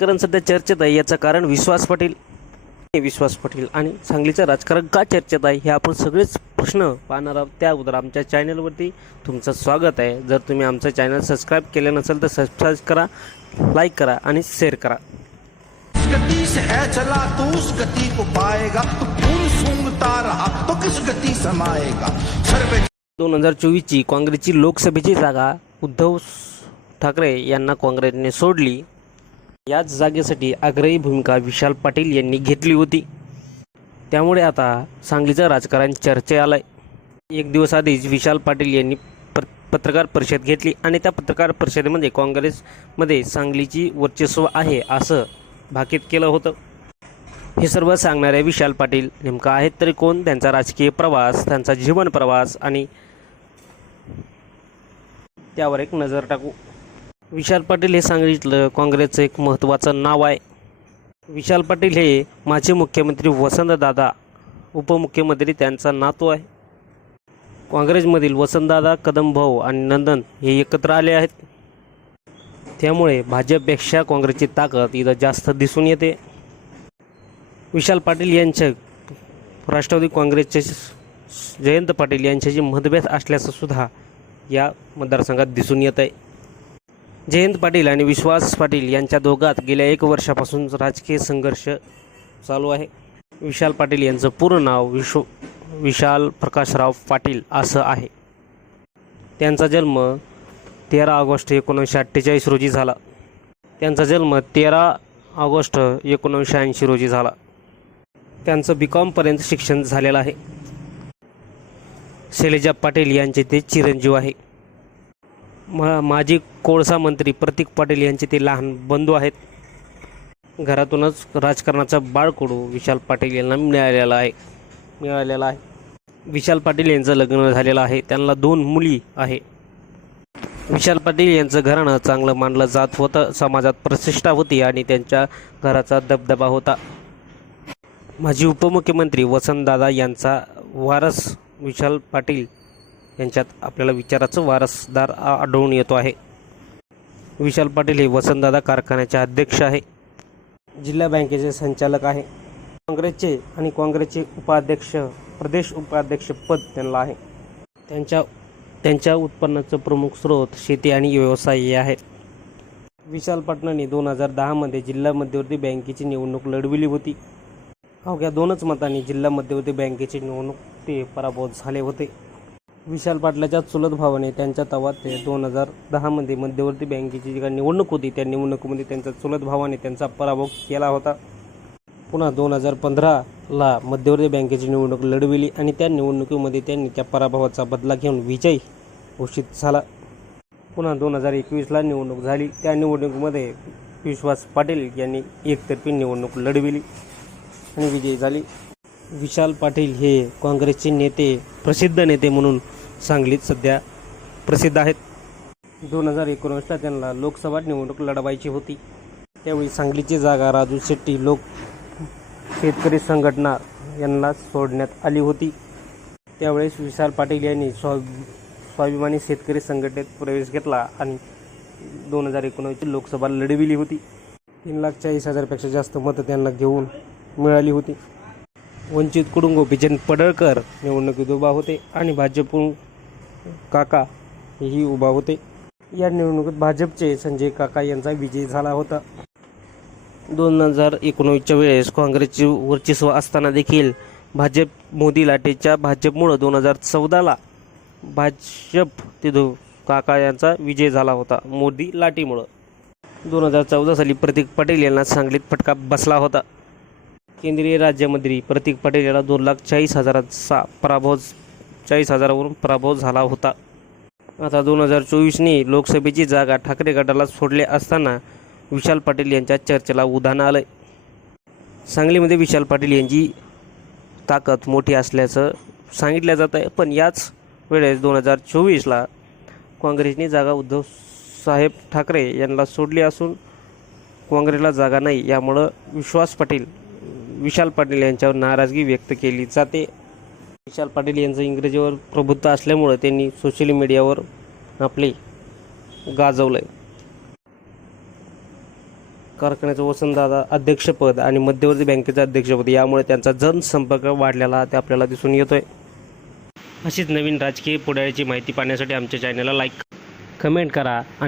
राजकारण सध्या चर्चेत आहे याचं कारण विश्वास पाटील. विश्वास पाटील आणि सांगलीचं राजकारण का चर्चेत आहे हे आपण सगळेच प्रश्न पाहणार आहोत. त्या अगोदर आमच्या चॅनलवरती तुमचं स्वागत आहे. जर तुम्ही आमचं चॅनल सबस्क्राईब केलं नसेल तर सबस्क्राईब करा लाईक करा आणि शेअर करा. जिस गति से है चला तो उस गति को पाएगा. तो फूल सूंघता रहा तो किस गति समाएगा? सर्वे दोन हजार चोवीसची काँग्रेसची लोकसभेची जागा उद्धव ठाकरे यांना काँग्रेसने सोडली. याच जागेसाठी आग्रही भूमिका विशाल पाटील यांनी घेतली होती. त्यामुळे आता सांगलीचं राजकारण चर्चे आलंय. एक दिवस आधीच विशाल पाटील यांनी प पत्रकार परिषद घेतली आणि त्या पत्रकार परिषदेमध्ये काँग्रेसमध्ये सांगलीची वर्चस्व आहे असं भाकीत केलं होतं. हे सर्व सांगणारे विशाल पाटील नेमका आहेत तरी कोण? त्यांचा राजकीय प्रवास त्यांचा जीवन प्रवास आणि त्यावर एक नजर टाकू. विशाल पाटील हे सांगितलं काँग्रेसचं एक महत्त्वाचं नाव आहे. विशाल पाटील हे माजी मुख्यमंत्री वसंतदादा उपमुख्यमंत्री त्यांचा नातू आहे. काँग्रेसमधील वसंतदादा कदमभाऊ आणि नंदन हे एकत्र आले आहेत. त्यामुळे भाजपपेक्षा काँग्रेसची ताकद इथं जास्त दिसून येते. विशाल पाटील यांच्या राष्ट्रवादी काँग्रेसचे जयंत पाटील यांच्याशी मतभेद असल्याचं सुद्धा या मतदारसंघात दिसून येत आहे जयंत पाटील आणि विश्वास पाटील यांच्या दोघात गेल्या एक वर्षापासून राजकीय संघर्ष चालू आहे. विशाल पाटील यांचं पूर्ण नाव विश्व विशाल प्रकाशराव पाटील असं आहे. त्यांचा जन्म तेरा ऑगस्ट एकोणीसशे अठ्ठेचाळीस रोजी झाला. त्यांचा जन्म तेरा ऑगस्ट एकोणीसशे ऐंशी रोजी झाला. त्यांचं बी कॉमपर्यंत शिक्षण झालेलं आहे. शैलजा पाटील यांचे ते चिरंजीव आहे. मा माजी कोळसा मंत्री प्रतीक पाटील यांचे ते लहान बंधू आहेत. घरातूनच राजकारणाचा बाळकडू विशाल पाटील यांना मिळालेला आहे. मिळालेला आहे. विशाल पाटील यांचं लग्न झालेलं आहे. त्यांना दोन मुली आहे. विशाल पाटील यांचं घराणं चांगलं मानलं जात होतं. समाजात प्रतिष्ठा होती आणि त्यांच्या घराचा दबदबा होता. माजी उपमुख्यमंत्री वसंतदादा यांचा वारस विशाल पाटील यांच्यात आपल्याला विचाराचं वारसदार आढळून येतो आहे. विशाल पाटील हे वसंतदादा कारखान्याचे अध्यक्ष आहे. जिल्हा बँकेचे संचालक आहे. काँग्रेसचे आणि काँग्रेसचे उपाध्यक्ष प्रदेश उपाध्यक्ष पद त्यांना आहे. त्यांच्या त्यांच्या उत्पन्नाचं प्रमुख स्रोत शेती आणि व्यवसाय हे आहेत विशाल पाटणाने दोन हजार दहामध्ये जिल्हा मध्यवर्ती बँकेची निवडणूक लढविली होती. अवघ्या दोनच मतांनी जिल्हा मध्यवर्ती बँकेची निवडणूक ते पराभूत झाले होते. विशाल पाटलाच्या चुलत भावाने त्यांच्या तवात ते दोन हजार दहामध्ये मध्यवर्ती बँकेची जी काही निवडणूक होती त्या निवडणुकीमध्ये त्यांचा चुलत भावाने त्यांचा पराभव केला होता. पुन्हा दोन हजार पंधराला मध्यवर्ती बँकेची निवडणूक लढविली आणि त्या निवडणुकीमध्ये त्यांनी त्या पराभवाचा बदला घेऊन विजय घोषित झाला. पुन्हा दोन हजार एकवीसला निवडणूक झाली. त्या निवडणुकीमध्ये विश्वास पाटील यांनी एकतर्फी निवडणूक लढविली आणि विजयी झाली. विशाल पाटील हे काँग्रेसचे नेते प्रसिद्ध नेते म्हणून सांगलीत सध्या प्रसिद्ध आहेत. दोन हजार एकोणीसला त्यांना लोकसभा निवडणूक लढवायची होती. त्यावेळी सांगलीची जागा राजू शेट्टी लोक शेतकरी संघटना यांना सोडण्यात आली होती. त्यावेळेस विशाल पाटील यांनी स्वा स्वाभिमानी शेतकरी संघटनेत प्रवेश घेतला आणि दोन हजार एकोणवीसची लोकसभा लढविली होती. तीन लाख चाळीस हजारपेक्षा जास्त मतं त्यांना घेऊन मिळाली होती. वंचितकडून गोपीचंद पडळकर निवडणुकीत उभा होते आणि भाजपकडून काका हेही उभा होते. या निवडणुकीत भाजपचे संजय काका यांचा विजय झाला होता. दोन हजार एकोणवीसच्या वेळेस काँग्रेसचे वर्चस्व असताना देखील भाजप मोदी लाटेच्या भाजपमुळं दोन हजार चौदाला भाजप तिथं काका यांचा विजय झाला होता मोदी लाटेमुळं. दोन हजार चौदा साली प्रतीक पटेल यांना सांगलीत फटका बसला होता. केंद्रीय राज्यमंत्री प्रतीक पाटील याला दोन लाख चाळीस हजाराचा पराभव चाळीस हजारावरून पराभव झाला होता. आता दोन हजार चोवीसनी लोकसभेची जागा ठाकरे गटाला सोडले असताना विशाल पाटील यांच्या चर्चेला उधाण आलं सांगलीमध्ये विशाल पाटील यांची ताकद मोठी असल्याचं सांगितलं जात आहे. पण याच वेळेस दोन हजार चोवीसला काँग्रेसने जागा उद्धव साहेब ठाकरे यांना सोडली असून काँग्रेसला जागा नाही यामुळं विश्वास पाटील विशाल पाटील यांच्यावर नाराजगी व्यक्त केली जाते. विशाल पाटील यांचं इंग्रजीवर प्रभुत्व असल्यामुळं त्यांनी सोशल मीडियावर आपले गाजवलं आहे कारखान्याचं वसंतदादा अध्यक्षपद आणि मध्यवर्ती बँकेचं अध्यक्षपद यामुळे त्यांचा जनसंपर्क वाढलेला ते आपल्याला दिसून येतोय. अशीच नवीन राजकीय पुढाऱ्याची माहिती पाहण्यासाठी आमच्या चॅनलला लाईक कमेंट करा आणि